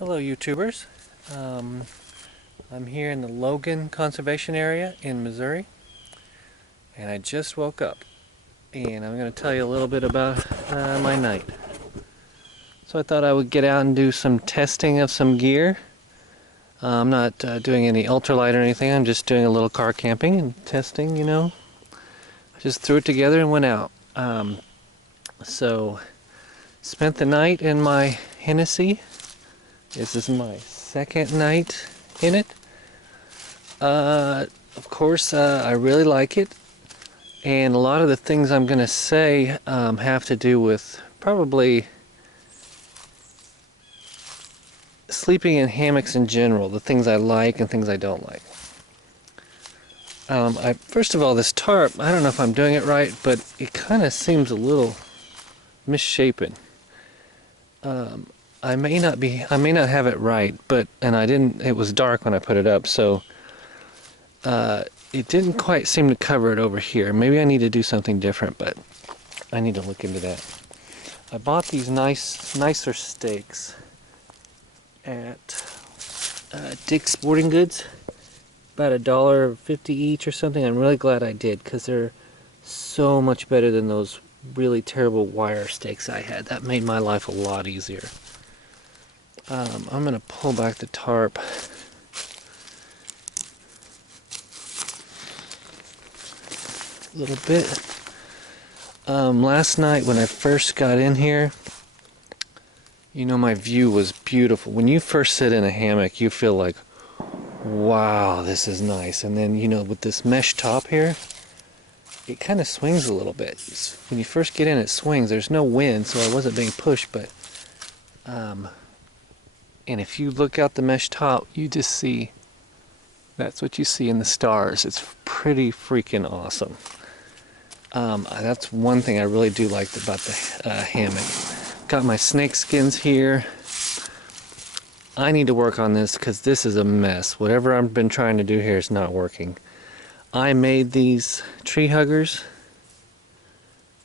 Hello YouTubers. I'm here in the Logan Conservation Area in Missouri, and I just woke up, and I'm going to tell you a little bit about my night. So I thought I would get out and do some testing of some gear. I'm not doing any ultralight or anything, I'm just doing a little car camping and testing, you know. I just threw it together and went out. So spent the night in my Hennessy. This is my second night in it. Of course, I really like it, and a lot of the things I'm going to say have to do with probably sleeping in hammocks in general, the things I like and things I don't like. First of all, this tarp, I don't know if I'm doing it right, but it kind of seems a little misshapen. I may not have it right, it was dark when I put it up, so it didn't quite seem to cover it over here. Maybe I need to do something different, but I need to look into that. I bought these nicer stakes at Dick's Sporting Goods, about $1.50 each or something. I'm really glad I did, because they're so much better than those really terrible wire stakes I had. That made my life a lot easier. I'm going to pull back the tarp. A little bit. Last night when I first got in here, you know, my view was beautiful. When you first sit in a hammock, you feel like, wow, this is nice. And then, you know, with this mesh top here, it kind of swings a little bit. When you first get in, it swings. There's no wind, so I wasn't being pushed, but and if you look out the mesh top, you just see, that's what you see in the stars. It's pretty freaking awesome. That's one thing I really do like about the hammock. Got my snake skins here. I need to work on this because this is a mess. Whatever I've been trying to do here is not working. I made these tree huggers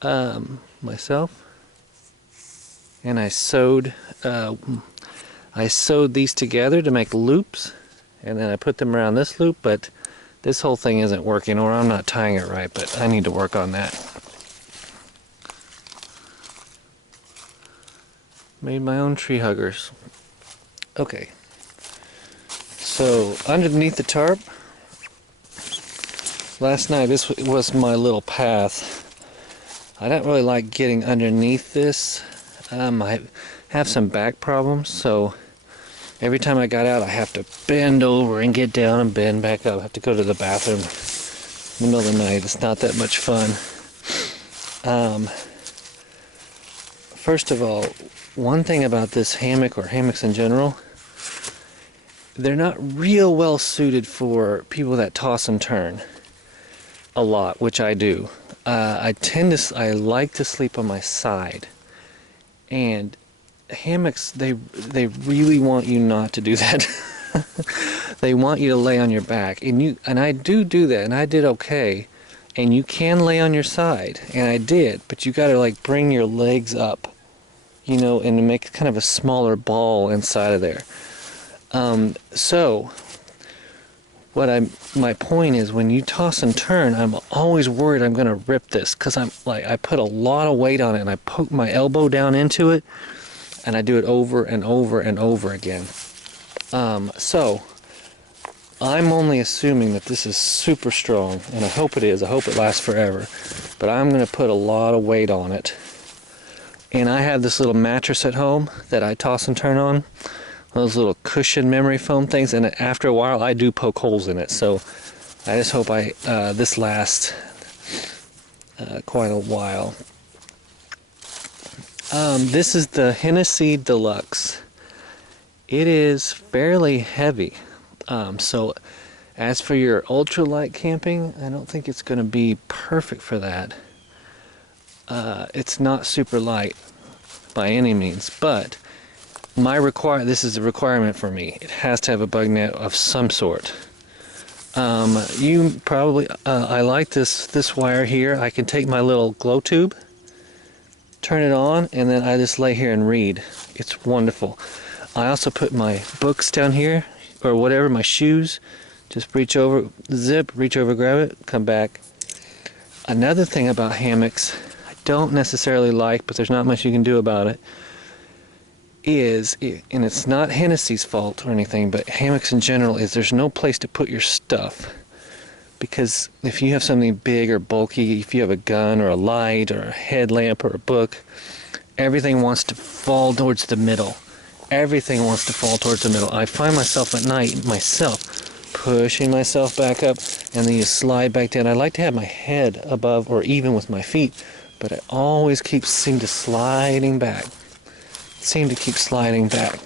myself, and I sewed these together to make loops, and then I put them around this loop, but this whole thing isn't working, or I'm not tying it right, but I need to work on that. Made my own tree huggers. Okay, so underneath the tarp, last night this was my little path. I don't really like getting underneath this. I have some back problems, so every time I got out I have to bend over and get down and bend back up. I have to go to the bathroom in the middle of the night. It's not that much fun. First of all, one thing about this hammock, or hammocks in general, they're not real well suited for people that toss and turn a lot, which I do. I like to sleep on my side, and hammocks, they really want you not to do that. They want you to lay on your back, and I do that, and I did okay. And you can lay on your side, and I did, but you got to like bring your legs up, you know, and make kind of a smaller ball inside of there. So my point is, when you toss and turn, I'm always worried I'm going to rip this, because I put a lot of weight on it, and I poke my elbow down into it, and I do it over and over and over again. So I'm only assuming that this is super strong, and I hope it is. I hope it lasts forever. But I'm going to put a lot of weight on it. And I have this little mattress at home that I toss and turn on, those little cushion memory foam things, and after a while I do poke holes in it. So I just hope this lasts quite a while. This is the Hennessy Deluxe. It is fairly heavy. So as for your ultralight camping, I don't think it's going to be perfect for that. It's not super light by any means, but this is a requirement for me. It has to have a bug net of some sort. You probably, I like this wire here. I can take my little glow tube, turn it on, and then I just lay here and read. It's wonderful. I also put my books down here, or whatever, my shoes. Just reach over, zip, reach over, grab it, come back. Another thing about hammocks I don't necessarily like, but there's not much you can do about it, is, and it's not Hennessy's fault or anything, but hammocks in general, is there's no place to put your stuff. Because if you have something big or bulky, if you have a gun or a light or a headlamp or a book, everything wants to fall towards the middle. Everything wants to fall towards the middle. I find myself at night, pushing myself back up, and then you slide back down. I like to have my head above or even with my feet, but I always seem to keep sliding back.